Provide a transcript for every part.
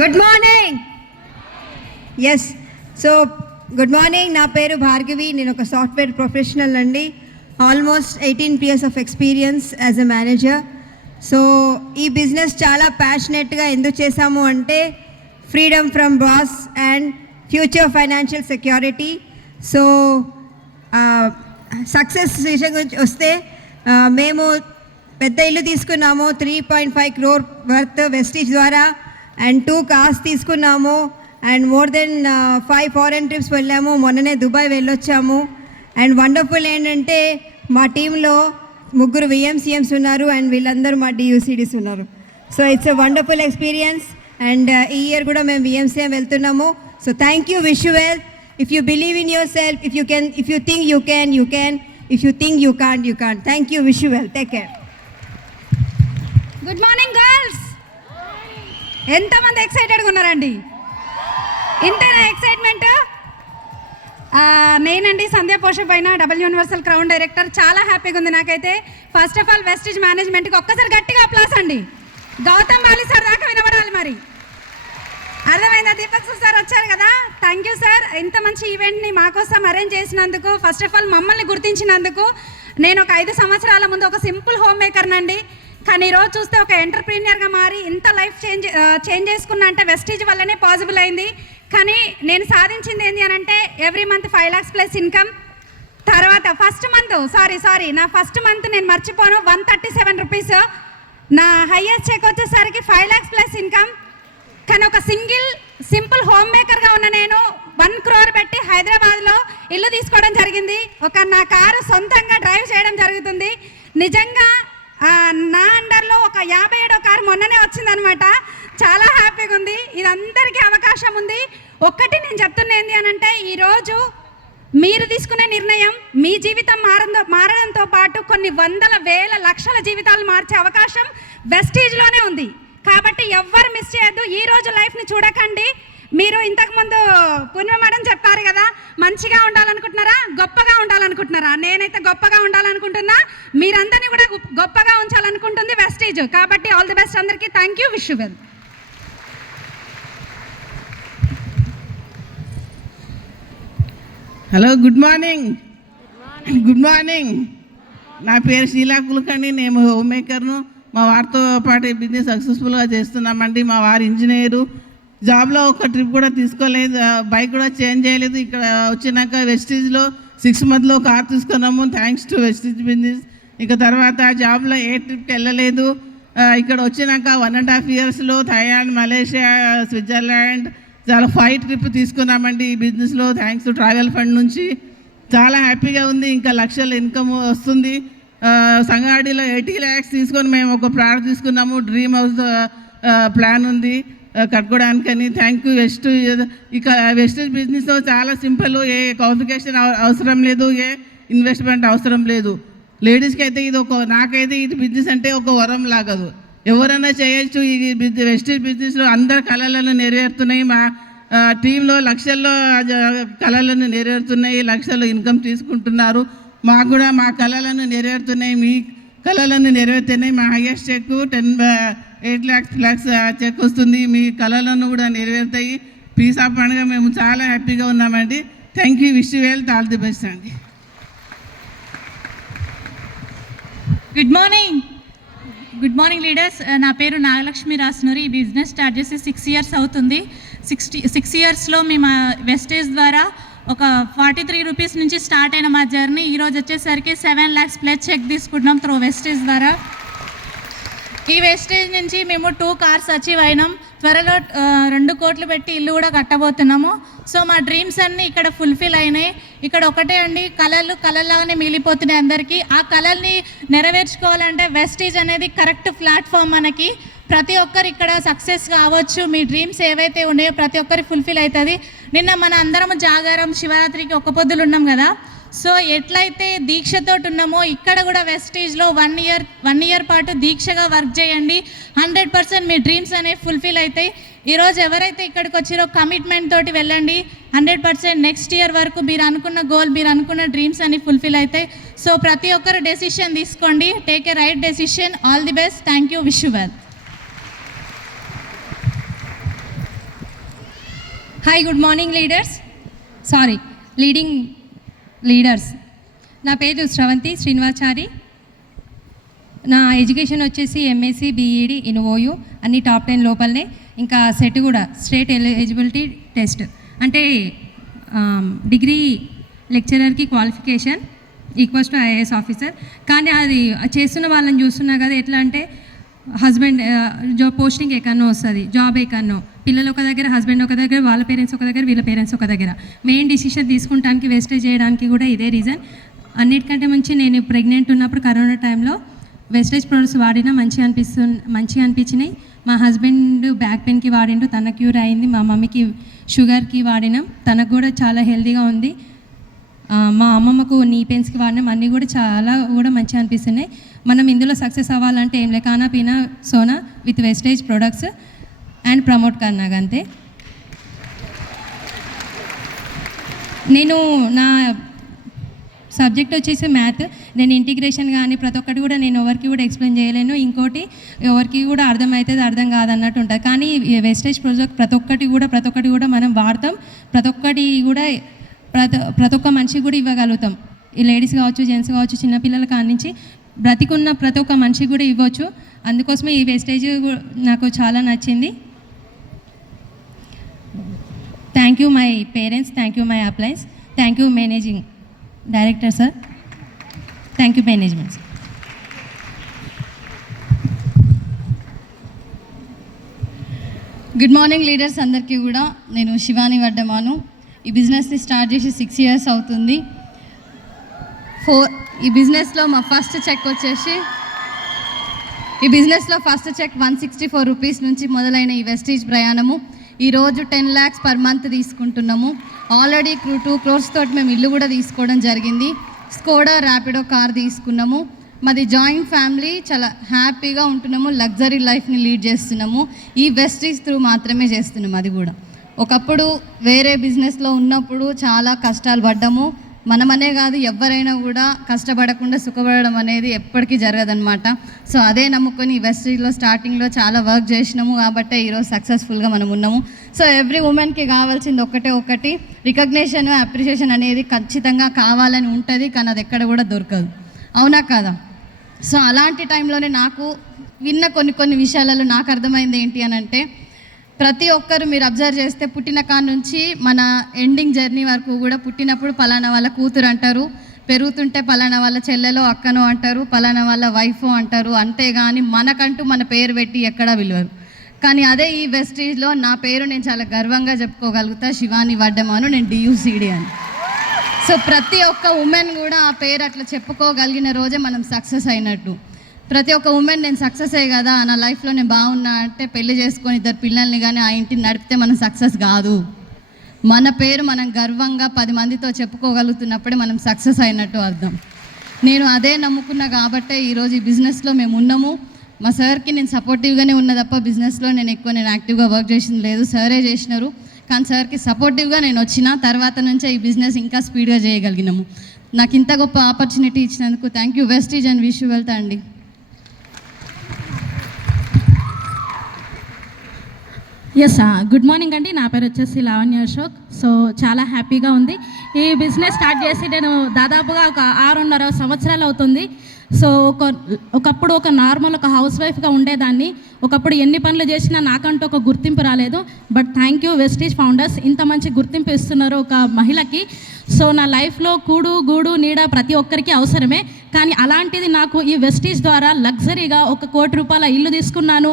Good morning. Yes, so good morning. నా పేరు భార్గవి. నేను ఒక సాఫ్ట్వేర్ ప్రొఫెషనల్ అండి. Almost 18 years of experience as a manager. So ఈ బిజినెస్ చాలా ప్యాషనెట్గా ఎందుకు చేశాము అంటే freedom from boss and future financial security. So success విషయం గురించి వస్తే మేము పెద్ద ఇల్లు తీసుకున్నాము, 3.5 crore వర్త్ వెస్టీజ్ ద్వారా, అండ్ 2 cars తీసుకున్నాము, and more than 5 foreign trips వెళ్ళాము. మొన్ననే దుబాయ్ వెళ్ళొచ్చాము. అండ్ వండర్ఫుల్ ఏంటంటే మా టీంలో 3 VMCMs ఉన్నారు అండ్ వీళ్ళందరూ మా DUCDs ఉన్నారు. So it's a wonderful experience. And ఈ ఇయర్ కూడా మేము VMCM వెళ్తున్నాము. So thank you, wish you well. If you believe in yourself, if you think you can, you can. If you think you can't, you can't. Thank you, wish you well. Take care. Good morning girls. ఎంతమంది ఎక్సైటెడ్గా ఉన్నారండి? ఇంతేనా excitement? నేనండి సంధ్యా పోషపైన double universal crown director. చాలా హ్యాపీగా ఉంది నాకైతే. First of all Vestige మేనేజ్మెంట్కి ఒక్కసారి గట్టిగా అప్లాస్ అండి. గౌతమ్ బాలి సార్ దాకా వినబడాలి మరి. అర్థమైందా? దీపక్ సార్ వచ్చారు కదా, థ్యాంక్ యూ సార్. ఇంత మంచి ఈవెంట్ని మా కోసం అరేంజ్ చేసినందుకు, ఫస్ట్ ఆఫ్ ఆల్ మమ్మల్ని గుర్తించినందుకు. నేను ఒక 5 సంవత్సరాల ముందు ఒక సింపుల్ హోమ్ మేకర్నండి, కానీ ఈరోజు చూస్తే ఒక ఎంటర్ప్రీనియర్గా మారి ఇంత లైఫ్ చేంజ్ చేసుకున్నా అంటే వెస్టీజ్ వల్లనే పాసిబుల్ అయింది. కానీ నేను సాధించింది ఏంటి అని అంటే every month 5 lakhs plus income. తర్వాత ఫస్ట్ మంత్ నా ఫస్ట్ మంత్ నేను మర్చిపోను, 137 rupees. నా హైయెస్ట్ చెక్ వచ్చేసరికి 5 lakhs ప్లస్ ఇన్కమ్. కానీ ఒక సింపుల్ హోమ్ మేకర్గా ఉన్న నేను 1 crore పెట్టి హైదరాబాద్లో ఇల్లు తీసుకోవడం జరిగింది. నా కారు సొంతంగా డ్రైవ్ చేయడం జరుగుతుంది. నిజంగా నా అండర్లో ఒక 57వ కారు మొన్ననే వచ్చిందనమాట. చాలా హ్యాపీగా ఉంది. ఇది అందరికీ అవకాశం ఉంది. ఒక్కటి నేను చెప్తున్నా ఏంటి అని అంటే, ఈరోజు మీరు తీసుకునే నిర్ణయం మీ జీవితం మారడంతో పాటు కొన్ని వందల వేల లక్షల జీవితాలు మార్చే అవకాశం వెస్టీజ్లోనే ఉంది. కాబట్టి ఎవ్వరు మిస్ చేయొద్దు. ఈ రోజు లైఫ్ని చూడకండి. మీరు ఇంతకుముందు పూర్ణిమ మేడం చెప్పారు కదా, మంచిగా ఉండాలనుకుంటున్నారా, గొప్పగా ఉండాలనుకుంటున్నారా? నేనైతే గొప్పగా ఉండాలనుకుంటున్నా. మీరందరినీ కూడా గొప్పగా ఉంచాలనుకుంటుంది వెస్టీజ్. కాబట్టి ఆల్ ది బెస్ట్ అందరికీ. Thank you, wish you well. Hello, good morning. నా పేరు షీలా కులకర్ణి. నేను హోమ్ మేకర్ను. మా వారితో పాటు ఈ బిజినెస్ సక్సెస్ఫుల్గా చేస్తున్నామండి. మా వారు ఇంజనీరు. జాబ్లో ఒక ట్రిప్ కూడా తీసుకోలేదు, బైక్ కూడా చేంజ్ చేయలేదు. ఇక్కడ వచ్చినాక వెస్టీజ్లో 6 months కార్ తీసుకున్నాము, థ్యాంక్స్ టు వెస్టీజ్ బిజినెస్. ఇక తర్వాత జాబ్లో ఏ ట్రిప్కి వెళ్ళలేదు. ఇక్కడ వచ్చినాక 1.5 years థాయిలాండ్, మలేషియా, స్విట్జర్లాండ్ చాలా 5 trips తీసుకున్నామండి ఈ బిజినెస్లో, థ్యాంక్స్ టు ట్రావెల్ ఫండ్ నుంచి. చాలా హ్యాపీగా ఉంది. ఇంకా లక్షల ఇన్కమ్ వస్తుంది. సంగాడిలో 80 lakhs తీసుకొని మేము ఒక ప్లాట్ తీసుకున్నాము. డ్రీమ్ హౌస్ ప్లాన్ ఉంది కట్టుకోవడానికని. Thank you Vestige. ఇక వెస్టీజ్ బిజినెస్లో చాలా సింపుల్. ఏ క్వాలిఫికేషన్ అవసరం లేదు, ఏ ఇన్వెస్ట్మెంట్ అవసరం లేదు. లేడీస్కి అయితే నాకైతే ఇది బిజినెస్ అంటే ఒక వరం లాగదు. ఎవరైనా చేయొచ్చు. ఈ వెస్టీజ్ బిజినెస్లో అందరి కళలను నెరవేరుతున్నాయి. మా టీంలో లక్షల్లో కళలను నెరవేరుతున్నాయి, లక్షల్లో ఇన్కమ్ తీసుకుంటున్నారు. మాకు కూడా మా కళలను నెరవేరుతున్నాయి, మీ కళలను నెరవేరుతున్నాయి. మా highest cheque 8 lakhs plus cheque వస్తుంది. మీ కళలను కూడా నెరవేరుతాయి. పీస్ ఆఫ్ పండుగ మేము చాలా హ్యాపీగా ఉన్నామండి. Thank you, wish you well, all the best అండి. Good morning leaders. నా పేరు నాగలక్ష్మి రాసునూరి. ఈ బిజినెస్ స్టార్ట్ చేసి 6 years అవుతుంది. 6 yearsలో మేము వెస్టేజ్ ద్వారా ఒక 43 rupees నుంచి స్టార్ట్ అయిన మా జర్నీ ఈరోజు వచ్చేసరికి 7 lakhs ప్లస్ చెక్ తీసుకుంటున్నాం త్రూ వెస్టేజ్ ద్వారా. ఈ వెస్టేజ్ నుంచి మేము 2 cars అచీవ్ అయినాం. త్వరలో 2 కోట్లు పెట్టి ఇల్లు కూడా కట్టబోతున్నాము. సో మా డ్రీమ్స్ అన్నీ ఇక్కడ ఫుల్ఫిల్ అయినాయి. ఇక్కడ ఒకటే అండి, కళల్లాగానే మిగిలిపోతున్నాయి అందరికీ. ఆ కళల్ని నెరవేర్చుకోవాలంటే వెస్టీజ్ అనేది కరెక్ట్ ప్లాట్ఫామ్. మనకి ప్రతి ఒక్కరు ఇక్కడ సక్సెస్ కావచ్చు. మీ డ్రీమ్స్ ఏవైతే ఉన్నాయో ప్రతి ఒక్కరికి ఫుల్ఫిల్ అవుతుంది. నిన్న మన అందరము జాగారం శివరాత్రికి 1 పొద్దులు ఉన్నాం కదా. సో ఎట్లయితే దీక్షతో ఉన్నామో ఇక్కడ కూడా వెస్టీజ్లో 1 year పాటు దీక్షగా వర్క్ చేయండి. 100% మీ డ్రీమ్స్ అనేవి ఫుల్ఫిల్ అవుతాయి. ఈరోజు ఎవరైతే ఇక్కడికి వచ్చిరో కమిట్మెంట్ తోటి వెళ్ళండి. 100% నెక్స్ట్ ఇయర్ వరకు మీరు అనుకున్న గోల్, మీరు అనుకున్న డ్రీమ్స్ అన్ని ఫుల్ఫిల్ అవుతాయి. సో ప్రతి ఒక్కరు డెసిషన్ తీసుకోండి. Take a right decision. All the best. Thank you, wish you well. Hi good morning leading leaders. నా పేరు శ్రవంతి శ్రీనివాచారి. నా ఎడ్యుకేషన్ వచ్చేసి ఎంఎస్సి బీఈడి ఇన్ ఓయూ, అన్ని టాప్ 10 లోపలనే. ఇంకా సెట్ కూడా స్టేట్ ఎలిజిబిలిటీ టెస్ట్ అంటే డిగ్రీ లెక్చరర్కి qualification equals to IAS officer. కానీ అది చేస్తున్న వాళ్ళని చూస్తున్నా కదా, ఎట్లా అంటే హస్బెండ్ జాబ్ పోస్టింగ్ ఎక్కడనో వస్తుంది, జాబ్ ఎక్కడనో, పిల్లలు ఒక దగ్గర, హస్బెండ్ ఒక దగ్గర, వాళ్ళ పేరెంట్స్ ఒక దగ్గర, వీళ్ళ పేరెంట్స్ ఒక దగ్గర. మెయిన్ డిసిషన్ తీసుకుంటానికి వేస్టేజ్ చేయడానికి కూడా ఇదే రీజన్. అన్నిటికంటే మంచి నేను ప్రెగ్నెంట్ ఉన్నప్పుడు కరోనా టైంలో వెస్టేజ్ ప్రొడక్ట్స్ వాడినా మంచిగా అనిపించినాయి. మా హస్బెండ్ బ్యాక్ పెయిన్కి వాడిండు, తన క్యూర్ అయింది. మా మమ్మీకి షుగర్కి వాడినాం, తనకు కూడా చాలా హెల్తీగా ఉంది. మా అమ్మమ్మకు నీ పెయిన్స్కి వాడినాం, అన్నీ కూడా చాలా కూడా మంచిగా అనిపిస్తున్నాయి. మనం ఇందులో సక్సెస్ అవ్వాలంటే ఏం లే, కానా పీనా సోనా with Vestige products and promote కర్నాగా అంతే. నేను నా సబ్జెక్ట్ వచ్చేసి మ్యాథ్. నేను ఇంటిగ్రేషన్ కానీ ప్రతి ఒక్కటి కూడా నేను ఎవరికి కూడా ఎక్స్ప్లెయిన్ చేయలేను. ఇంకోటి ఎవరికి కూడా అర్థమవుతుంది, అర్థం కాదన్నట్టు ఉంటుంది. కానీ వెస్టేజ్ ప్రాజెక్ట్ ప్రతి ఒక్కటి కూడా మనం వాడతాం. ప్రతి ఒక్కటి కూడా ప్రతి ఒక్క మనిషికి కూడా ఇవ్వగలుగుతాం. ఈ లేడీస్ కావచ్చు, జెంట్స్ కావచ్చు, చిన్నపిల్లల కాడి నుంచి బ్రతికున్న ప్రతి ఒక్క మనిషికి కూడా ఇవ్వచ్చు. అందుకోసమే ఈ వేస్టేజ్ నాకు చాలా నచ్చింది. Thank you my parents, thank you my uplines, thank you managing director sir, thank you management sir. Good morning leaders అందరికీ కూడా. నేను శివాని వడ్డమాను. ఈ బిజినెస్ని స్టార్ట్ చేసి 6 years అవుతుంది. ఈ బిజినెస్లో మా ఫస్ట్ చెక్ వచ్చేసి 164 రూపీస్ నుంచి మొదలైన ఈ వెస్టీజ్ ప్రయాణము ఈరోజు 10 lakhs per month తీసుకుంటున్నాము. ఆల్రెడీ 2 crores తోటి మేము ఇల్లు కూడా తీసుకోవడం జరిగింది. స్కోడా ర్యాపిడో కార్ తీసుకున్నాము. మాది జాయింట్ ఫ్యామిలీ, చాలా హ్యాపీగా ఉంటున్నాము, లగ్జరీ లైఫ్ని లీడ్ చేస్తున్నాము. ఈ వెస్టీజ్ త్రూ మాత్రమే చేస్తున్నాము. అది కూడా ఒకప్పుడు వేరే బిజినెస్లో ఉన్నప్పుడు చాలా కష్టాలు పడ్డాము. మనమనే కాదు, ఎవరైనా కూడా కష్టపడకుండా సుఖపడడం అనేది ఎప్పటికీ జరగదనమాట. సో అదే నమ్ముకొని ఈ వెస్టీజ్లో స్టార్టింగ్లో చాలా వర్క్ చేసినాము కాబట్టే ఈరోజు సక్సెస్ఫుల్గా మనం ఉన్నాము. సో ఎవ్రీ ఉమెన్కి కావాల్సింది ఒకటి రికగ్నిషన్, అప్రిషియేషన్ అనేది ఖచ్చితంగా కావాలని ఉంటుంది, కానీ అది ఎక్కడ కూడా దొరకదు. అవునా కాదా? సో అలాంటి టైంలోనే నాకు విన్న కొన్ని విషయాలలో నాకు అర్థమైంది ఏంటి అని అంటే, ప్రతి ఒక్కరు మీరు అబ్జర్వ్ చేస్తే పుట్టిన కాడ నుంచి మన ఎండింగ్ జర్నీ వరకు కూడా పుట్టినప్పుడు పలానా వాళ్ళ కూతురు అంటారు, పెరుగుతుంటే పలానా వాళ్ళ చెల్లెలో అక్కనో అంటారు, పలానా వాళ్ళ వైఫో అంటారు. అంతేగాని మనకంటూ మన పేరు పెట్టి ఎక్కడా విలువరు. కానీ అదే ఈ వెస్టీజ్లో నా పేరు నేను చాలా గర్వంగా చెప్పుకోగలుగుతా, శివాని వడ్డమాను, నేను DUCD అని. సో ప్రతి ఒక్క ఉమెన్ కూడా ఆ పేరు అట్లా చెప్పుకోగలిగిన రోజే మనం సక్సెస్ అయినట్టు. ప్రతి ఒక్క ఉమెన్ నేను సక్సెస్ అయ్యి కదా, నా లైఫ్లో నేను బాగున్నా అంటే పెళ్లి చేసుకొని 2 పిల్లల్ని కానీ ఆ ఇంటిని నడిపితే మనం సక్సెస్ కాదు. మన పేరు మనం గర్వంగా 10 మందితో చెప్పుకోగలుగుతున్నప్పుడే మనం సక్సెస్ అయినట్టు అర్థం. నేను అదే నమ్ముకున్నా కాబట్టే ఈరోజు ఈ బిజినెస్లో మేము ఉన్నాము. మా సార్కి నేను సపోర్టివ్గానే ఉన్న తప్ప బిజినెస్లో నేను యాక్టివ్గా వర్క్ చేసింది లేదు. సారే చేసినారు, కానీ సార్కి సపోర్టివ్గా నేను వచ్చిన తర్వాత నుంచే ఈ బిజినెస్ ఇంకా స్పీడ్గా చేయగలిగినాము. నాకు ఇంత గొప్ప ఆపర్చునిటీ ఇచ్చినందుకు thank you Vestige and wish you wealth అండి. ఎస్, గుడ్ మార్నింగ్ అండి. నా పేరు వచ్చేసి లావణ్య అశోక్. సో చాలా హ్యాపీగా ఉంది. ఈ బిజినెస్ స్టార్ట్ చేసి నేను దాదాపుగా ఒక 6.5 సంవత్సరాలు అవుతుంది. సో ఒకప్పుడు ఒక నార్మల్ ఒక హౌస్ వైఫ్గా ఉండేదాన్ని. ఒకప్పుడు ఎన్ని పనులు చేసినా నాకంటూ ఒక గుర్తింపు రాలేదు. But thank you Vestige founders, ఇంత మంచి గుర్తింపు ఇస్తున్నారు ఒక మహిళకి. సో నా లైఫ్లో కూడు గూడు నీడ ప్రతి ఒక్కరికి అవసరమే. కానీ అలాంటిది నాకు ఈ వెస్టీజ్ ద్వారా లగ్జరీగా 1 కోటి రూపాయల ఇల్లు తీసుకున్నాను,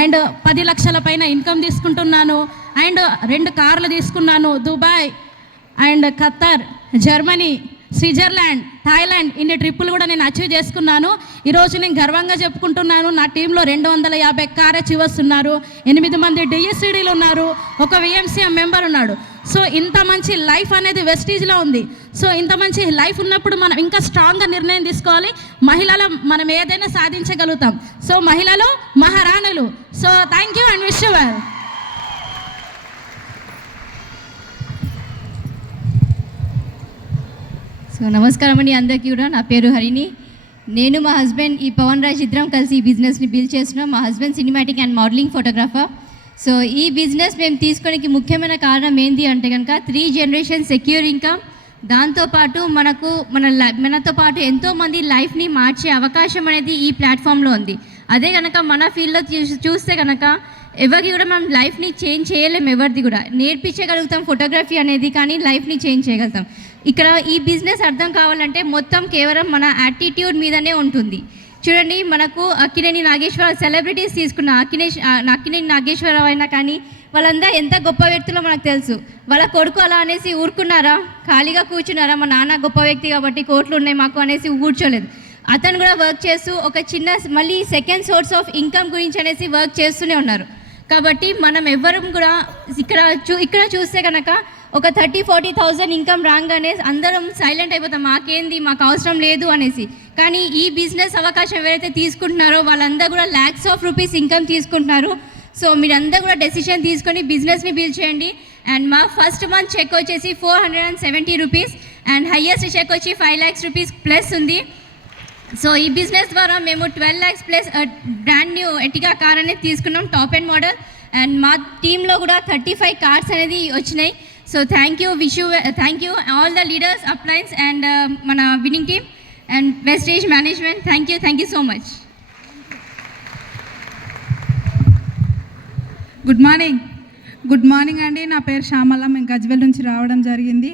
అండ్ 10 లక్షల పైన ఇన్కమ్ తీసుకుంటున్నాను, అండ్ 2 కార్లు తీసుకున్నాను. Dubai and Khattar, Germany, Switzerland, Thailand ఇన్ని ట్రిప్పులు కూడా నేను అచీవ్ చేసుకున్నాను. ఈరోజు నేను గర్వంగా చెప్పుకుంటున్నాను, నా టీంలో 250 కార్ అచీవర్స్ ఉన్నారు, 8 మంది DUCDలు ఉన్నారు, 1 VMCM మెంబర్ ఉన్నాడు. సో ఇంత మంచి లైఫ్ అనేది వెస్టీజ్లో ఉంది. సో ఇంత మంచి లైఫ్ ఉన్నప్పుడు మనం ఇంకా స్ట్రాంగ్గా నిర్ణయం తీసుకోవాలి. మహిళలు మనం ఏదైనా సాధించగలుగుతాం. సో మహిళలు మహారాణులు. So thank you and wish you well. So నమస్కారం అండి అందరికీ కూడా. నా పేరు హరిణి. నేను మా హస్బెండ్ ఈ పవన్ రాజ్ ఇద్దరం కలిసి ఈ బిజినెస్ని బిల్డ్ చేస్తున్నాం. మా husband cinematic and modelling photographer. So ఈ బిజినెస్ మేము తీసుకోవడానికి ముఖ్యమైన కారణం ఏంటి అంటే కనుక 3 జనరేషన్ సెక్యూర్ ఇన్కమ్, దాంతోపాటు మనతో పాటు ఎంతోమంది లైఫ్ని మార్చే అవకాశం అనేది ఈ ప్లాట్ఫామ్లో ఉంది. అదే కనుక మన ఫీల్డ్లో చూస్తే కనుక ఎవరికి కూడా మనం లైఫ్ని చేంజ్ చేయలేము, ఎవరిది కూడా నేర్పించగలుగుతాం ఫోటోగ్రఫీ అనేది, కానీ లైఫ్ని చేంజ్ చేయగలుగుతాం. ఇక్కడ ఈ బిజినెస్ అర్థం కావాలంటే మొత్తం కేవలం మన యాటిట్యూడ్ మీదనే ఉంటుంది. చూడండి, మనకు అక్కినేని నాగేశ్వరరావు సెలబ్రిటీస్ తీసుకున్న అక్కినేని నాగేశ్వరరావు అయినా కానీ వాళ్ళందరూ ఎంత గొప్ప వ్యక్తులో మనకు తెలుసు. వాళ్ళ కొడుకు అలా అనేసి ఊరుకున్నారా, ఖాళీగా కూర్చున్నారా, మా నాన్న గొప్ప వ్యక్తి కాబట్టి కోట్లు ఉన్నాయి మాకు అనేసి కూర్చోలేదు. అతను కూడా వర్క్ చేస్తూ ఒక చిన్న మళ్ళీ సెకండ్ సోర్స్ ఆఫ్ ఇన్కమ్ గురించి అనేసి వర్క్ చేస్తూనే ఉన్నారు. కాబట్టి మనం ఎవ్వరం కూడా ఇక్కడ చూస్తే కనుక ఒక 30,000-40,000 ఇన్కమ్ రాగానే అందరం సైలెంట్ అయిపోతాం, మాకేంది, మాకు అవసరం లేదు అనేసి. కానీ ఈ బిజినెస్ అవకాశం ఎవరైతే తీసుకుంటున్నారో వాళ్ళందరూ కూడా lakhs of rupees ఇన్కమ్ తీసుకుంటున్నారు. సో మీరందరూ కూడా డెసిషన్ తీసుకొని బిజినెస్ని బిల్డ్ చేయండి. అండ్ మా ఫస్ట్ మంత్ చెక్ వచ్చేసి 470 రూపీస్ అండ్ హయ్యెస్ట్ చెక్ వచ్చి 5 lakhs rupees ప్లస్ ఉంది. సో ఈ బిజినెస్ ద్వారా మేము 12 lakhs plus brand new Ertiga car అనేది తీసుకున్నాం, టాప్ అండ్ మోడల్. అండ్ మా టీంలో కూడా 35 కార్స్ అనేది వచ్చినాయి. So thank you all the leaders, appliance and మన winning team and Vestige management. Thank you so much. Good morning అండి. నా పేరు శ్యామల, మేము గజ్వెల్ నుంచి రావడం జరిగింది.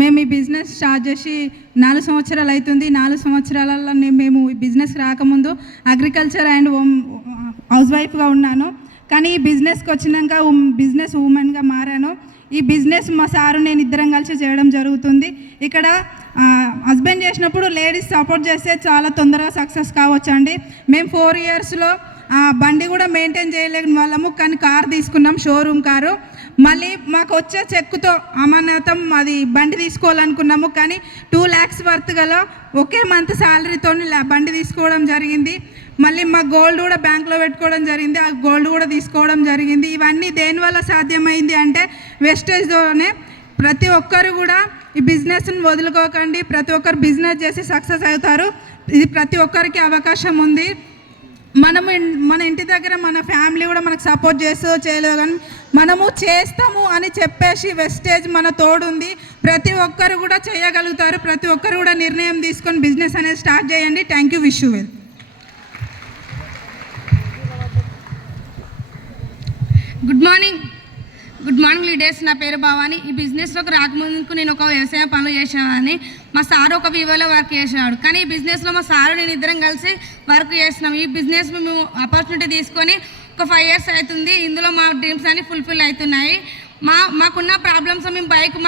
మేము ఈ బిజినెస్ స్టార్ట్ చేసి 4 సంవత్సరాలు అవుతుంది. 4 సంవత్సరాలలో మేము ఈ బిజినెస్ రాకముందు అగ్రికల్చర్ అండ్ హౌస్ వైఫ్గా ఉన్నాను. కానీ ఈ బిజినెస్కి వచ్చినాక బిజినెస్ ఉమెన్గా మారాను. ఈ బిజినెస్ మా సారు నేను ఇద్దరం కలిసి చేయడం జరుగుతుంది. ఇక్కడ హస్బెండ్ చేసినప్పుడు లేడీస్ సపోర్ట్ చేస్తే చాలా తొందరగా సక్సెస్ కావచ్చండి. మేము 4 ఇయర్స్లో బండి కూడా మెయింటైన్ చేయలేని వాళ్ళము, కానీ కారు తీసుకున్నాం, షోరూమ్ కారు. మళ్ళీ మాకు వచ్చే చెక్కుతో అమానతం అది బండి తీసుకోవాలనుకున్నాము, కానీ 2 lakhs వర్త్ గల ఒకే మంత్ శాలరీతో బండి తీసుకోవడం జరిగింది. మళ్ళీ మా గోల్డ్ కూడా బ్యాంక్లో పెట్టుకోవడం జరిగింది, ఆ గోల్డ్ కూడా తీసుకోవడం జరిగింది. ఇవన్నీ దేనివల్ల సాధ్యమైంది అంటే వెస్టేజ్తోనే. ప్రతి ఒక్కరు కూడా ఈ బిజినెస్ని వదులుకోకండి, ప్రతి ఒక్కరు బిజినెస్ చేసి సక్సెస్ అవుతారు. ఇది ప్రతి ఒక్కరికి అవకాశం ఉంది. మన ఇంటి దగ్గర మన ఫ్యామిలీ కూడా మనకు సపోర్ట్ చేస్తూ చేయలేదు, కానీ మనము చేస్తాము అని చెప్పేసి వెస్టేజ్ మన తోడుంది. ప్రతి ఒక్కరు కూడా చేయగలుగుతారు. ప్రతి ఒక్కరు కూడా నిర్ణయం తీసుకొని బిజినెస్ అనేది స్టార్ట్ చేయండి. Thank you. Wish you well. Good morning leaders. నా పేరు భవాని. ఈ బిజినెస్లోకి రాకముందుకు నేను ఒక వ్యవసాయ పనులు చేసేవాడిని. మా సారు ఒక వివోలో వర్క్ చేసేవాడు. కానీ ఈ బిజినెస్లో మా సారు నేను ఇద్దరం కలిసి వర్క్ చేస్తున్నాం. ఈ బిజినెస్ మేము ఆపర్చునిటీ తీసుకొని ఒక 5 years అవుతుంది. ఇందులో మా డ్రీమ్స్ అన్ని ఫుల్ఫిల్ అవుతున్నాయి. మాకున్న ప్రాబ్లమ్స్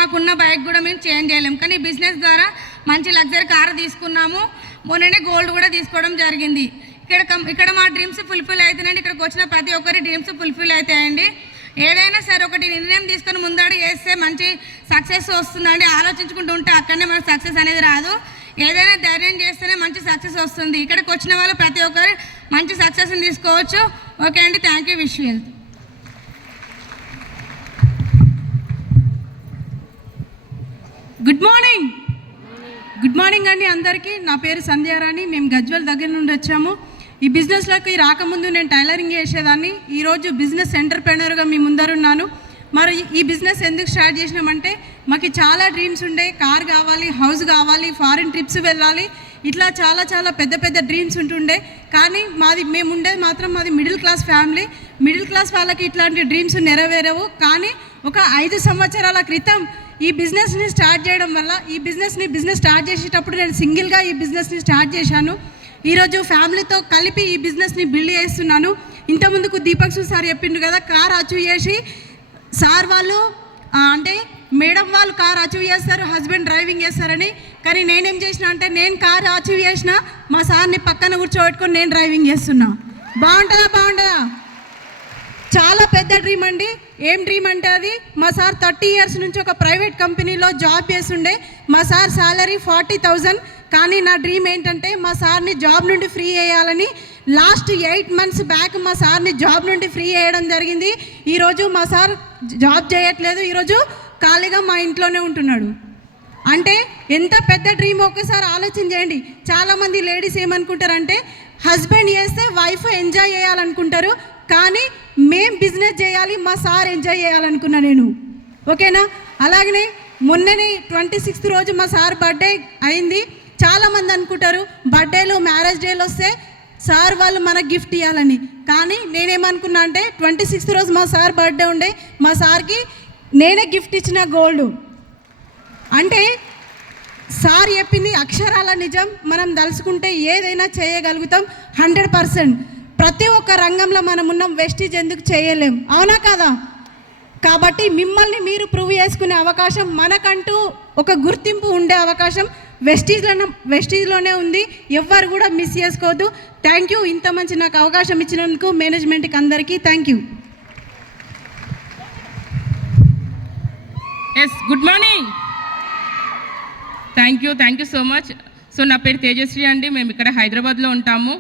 మాకున్న బైక్ కూడా మేము చేంజ్ చేయలేము. కానీ ఈ బిజినెస్ ద్వారా మంచి లగ్జరీ కార్ తీసుకున్నాము. మొన్ననే గోల్డ్ కూడా తీసుకోవడం జరిగింది. ఇక్కడ మా డ్రీమ్స్ ఫుల్ఫిల్ అవుతున్నాయండి. ఇక్కడికి వచ్చిన ప్రతి ఒక్కరి డ్రీమ్స్ ఫుల్ఫిల్ అవుతాయండి. ఏదైనా సరే ఒకటి నిర్ణయం తీసుకొని ముందడు చేస్తే మంచి సక్సెస్ వస్తుందండి. ఆలోచించుకుంటూ ఉంటే అక్కడనే మనకు సక్సెస్ అనేది రాదు. ఏదైనా ధైర్యం చేస్తేనే మంచి సక్సెస్ వస్తుంది. ఇక్కడికి వచ్చిన వాళ్ళు ప్రతి ఒక్కరు మంచి సక్సెస్ని తీసుకోవచ్చు. ఓకే అండి, thank you. Wish you. Good morning అండి అందరికీ. నా పేరు సంధ్యారాణి. మేము గజ్వెల్ దగ్గర నుండి వచ్చాము. ఈ బిజినెస్లోకి రాకముందు నేను టైలరింగ్ చేసేదాన్ని. ఈరోజు బిజినెస్ ఎంటర్ప్రెన్యూర్గా మీ ముందరున్నాను. మరి ఈ బిజినెస్ ఎందుకు స్టార్ట్ చేసినామంటే మాకు చాలా డ్రీమ్స్ ఉండే. కార్ కావాలి, హౌస్ కావాలి, ఫారిన్ ట్రిప్స్ వెళ్ళాలి, ఇట్లా చాలా పెద్ద డ్రీమ్స్ ఉంటుండే. కానీ మేము ఉండేది మాత్రం మాది middle class family. Middle class వాళ్ళకి ఇట్లాంటి డ్రీమ్స్ నెరవేరవు. కానీ ఒక 5 సంవత్సరాల క్రితం ఈ బిజినెస్ని స్టార్ట్ చేయడం వల్ల బిజినెస్ స్టార్ట్ చేసేటప్పుడు నేను సింగిల్గా ఈ బిజినెస్ని స్టార్ట్ చేశాను. ఈరోజు ఫ్యామిలీతో కలిపి ఈ బిజినెస్ని బిల్డ్ చేస్తున్నాను. ఇంతకుముందుకు దీపక్ సార్ చెప్పిండ్రు కదా, కార్ అచీవ్ చేసి సార్ వాళ్ళు అంటే మేడం వాళ్ళు కార్ అచీవ్ చేస్తారు, హస్బెండ్ డ్రైవింగ్ చేస్తారని. కానీ నేనేం చేసిన అంటే నేను కార్ అచీవ్ చేసిన, మా సార్ని పక్కన కూర్చోబెట్టుకొని నేను డ్రైవింగ్ చేస్తున్నా. బాగుంటుందా? చాలా పెద్ద డ్రీమ్ అండి. ఏం డ్రీమ్ అంటే అది మా సార్ 30 years నుంచి ఒక ప్రైవేట్ కంపెనీలో జాబ్ చేస్తుండే. మా సార్ సాలరీ 40,000. కానీ నా డ్రీమ్ ఏంటంటే మా సార్ని జాబ్ నుండి ఫ్రీ చేయాలని. లాస్ట్ 8 months బ్యాక్ మా సార్ని జాబ్ నుండి ఫ్రీ చేయడం జరిగింది. ఈరోజు మా సార్ జాబ్ చేయట్లేదు, ఈరోజు ఖాళీగా మా ఇంట్లోనే ఉంటున్నాడు. అంటే ఎంత పెద్ద డ్రీమ్ ఒక్కసారి ఆలోచన చేయండి. చాలామంది లేడీస్ ఏమనుకుంటారంటే హస్బెండ్ చేస్తే వైఫ్ ఎంజాయ్ చేయాలనుకుంటారు. కానీ మేం బిజినెస్ చేయాలి, మా సార్ ఎంజాయ్ చేయాలనుకున్నా నేను. ఓకేనా? అలాగనే మొన్ననే 26th రోజు మా సార్ బర్త్డే అయింది. చాలామంది అనుకుంటారు బర్త్డేలో మ్యారేజ్ డేలు వస్తే సార్ వాళ్ళు మనకు గిఫ్ట్ ఇవ్వాలని. కానీ నేనేమనుకున్నా అంటే 26th రోజు మా సార్ బర్త్డే ఉండే, మా సార్కి నేనే గిఫ్ట్ ఇచ్చిన గోల్డ్. అంటే సార్ చెప్పింది అక్షరాల నిజం. మనం తలుచుకుంటే ఏదైనా చేయగలుగుతాం 100%. ప్రతి ఒక్క రంగంలో మనం ఉన్నాం, వెస్టీజ్ ఎందుకు చేయలేం? అవునా కదా? కాబట్టి మిమ్మల్ని మీరు ప్రూవ్ చేసుకునే అవకాశం, మనకంటూ ఒక గుర్తింపు ఉండే అవకాశం వెస్టీజ్లోనే ఉంది. ఎవ్వరు కూడా మిస్ చేసుకోవద్దు. Thank you. ఇంత మంచి నాకు అవకాశం ఇచ్చినందుకు మేనేజ్మెంట్కి అందరికీ thank you. Yes, good morning. Thank you so much. So నా పేరు తేజశ్రీ అండి. మేము ఇక్కడ హైదరాబాద్లో ఉంటాము.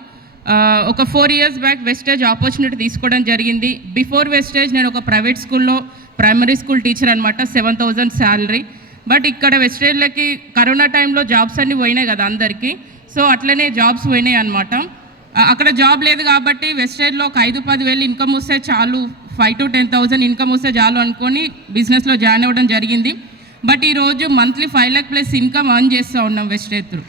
ఒక 4 years బ్యాక్ వెస్టేజ్ ఆపర్చునిటీ తీసుకోవడం జరిగింది. బిఫోర్ వెస్టేజ్ నేను ఒక ప్రైవేట్ స్కూల్లో ప్రైమరీ స్కూల్ టీచర్ అనమాట, 7,000 శాలరీ. బట్ ఇక్కడ వెస్టేజ్లకి కరోనా టైంలో జాబ్స్ అన్నీ పోయినాయి కదా అందరికీ. సో అట్లనే జాబ్స్ పోయినాయి అనమాట. అక్కడ జాబ్ లేదు కాబట్టి వెస్టేజ్లో ఒక 5-10 వేలు ఇన్కమ్ వస్తే చాలు, 5 to 10,000 ఇన్కమ్ వస్తే చాలు అనుకొని బిజినెస్లో జాయిన్ అవ్వడం జరిగింది. బట్ ఈరోజు monthly 5 lakh plus income earn చేస్తూ ఉన్నాం వెస్టేజ్ త్రూ.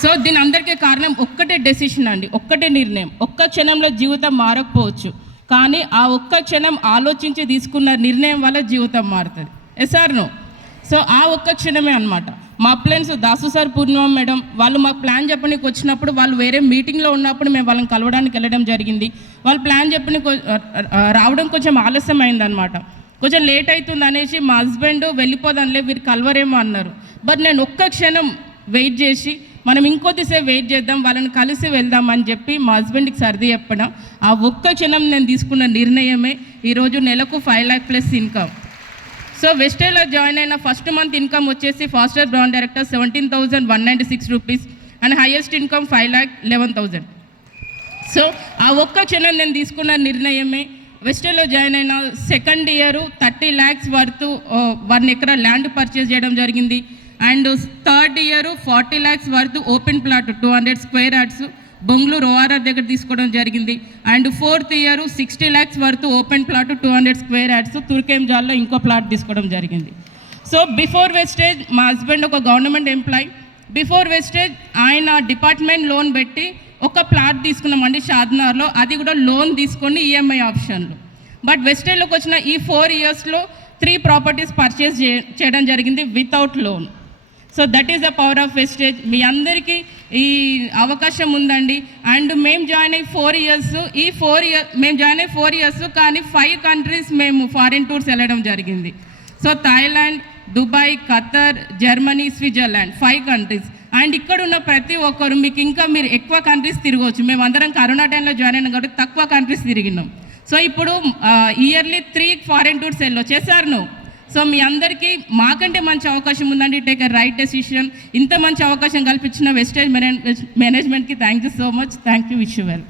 సో దీని అందరికీ కారణం ఒక్కటే డెసిషన్ అండి, ఒక్కటే నిర్ణయం. ఒక్క క్షణంలో జీవితం మారకపోవచ్చు, కానీ ఆ ఒక్క క్షణం ఆలోచించి తీసుకున్న నిర్ణయం వల్ల జీవితం మారుతుంది. SR no? సో ఆ ఒక్క క్షణమే అనమాట. మా ప్లాన్స్ దాసు సార్, పూర్ణిమ మేడం వాళ్ళు మాకు ప్లాన్ చెప్పడానికి వచ్చినప్పుడు, వాళ్ళు వేరే మీటింగ్లో ఉన్నప్పుడు మేము వాళ్ళని కలవడానికి వెళ్ళడం జరిగింది. వాళ్ళు ప్లాన్ చెప్పడానికి రావడం కొంచెం ఆలస్యం అయిందనమాట. కొంచెం లేట్ అవుతుంది అనేసి మా హస్బెండ్ వెళ్ళిపోదాంలే వీరు కలవరేమో అన్నారు. బట్ నేను ఒక్క క్షణం వెయిట్ చేసి మనం ఇంకొద్దిసేపు వెయిట్ చేద్దాం, వాళ్ళని కలిసి వెళ్దాం అని చెప్పి మా హస్బెండ్కి సర్ది చెప్పడం, ఆ ఒక్క క్షణం నేను తీసుకున్న నిర్ణయమే ఈరోజు నెలకు 5 lakh ప్లస్ ఇన్కమ్. సో వెస్టేజ్లో జాయిన్ అయిన ఫస్ట్ మంత్ ఇన్కమ్ వచ్చేసి faster brand director 17,196 rupees and highest income 5,11,000. So ఆ ఒక్క క్షణం నేను తీసుకున్న నిర్ణయమే వెస్టేజ్లో జాయిన్ అయిన second year 30 lakhs worth 1 acre land purchase చేయడం జరిగింది. And third year 40 lakhs worth open plot 200 square yards Bongloor ORR దగ్గర తీసుకోవడం జరిగింది. And fourth year 60 lakhs worth open plot 200 square yards తుర్కేంజాల్లో ఇంకో ప్లాట్ తీసుకోవడం జరిగింది. సో బిఫోర్ వెస్టేజ్ మా హస్బెండ్ ఒక గవర్నమెంట్ ఎంప్లాయీ. బిఫోర్ వెస్టేజ్ ఆయన డిపార్ట్మెంట్ లోన్ పెట్టి ఒక ప్లాట్ తీసుకున్నామండి షాద్నగర్లో, అది కూడా లోన్ తీసుకొని ఈఎంఐ ఆప్షన్లో. బట్ వెస్టేజ్లోకి వచ్చిన ఈ 4 yearsలో 3 properties పర్చేజ్ చేయడం జరిగింది without loan. So that is the power of Vestige. మీ అందరికీ ఈ అవకాశం ఉందండి. అండ్ మేము జాయిన్ అయ్యి 4 years, ఈ 4 years కానీ 5 countries మేము ఫారిన్ టూర్స్ వెళ్ళడం జరిగింది. So Thailand, Dubai, Qatar, Germany, Switzerland 5 countries. And ఇక్కడ ఉన్న ప్రతి ఒక్కరు మీకు ఇంకా మీరు ఎక్కువ కంట్రీస్ తిరగవచ్చు. మేము అందరం కరోనా టైంలో జాయిన్ అయినాం కాబట్టి తక్కువ కంట్రీస్ తిరిగినాం. సో ఇప్పుడు ఇయర్లీ 3 ఫారిన్ టూర్స్ వెళ్ళొచ్చు. చేశారు. సో మీ అందరికీ మాకంటే మంచి అవకాశం ఉందండి. Take a right decision. ఇంత మంచి అవకాశం కల్పించిన వెస్టేజ్ మేనేజ్మెంట్కి thank you so much. Thank you. Wish you well.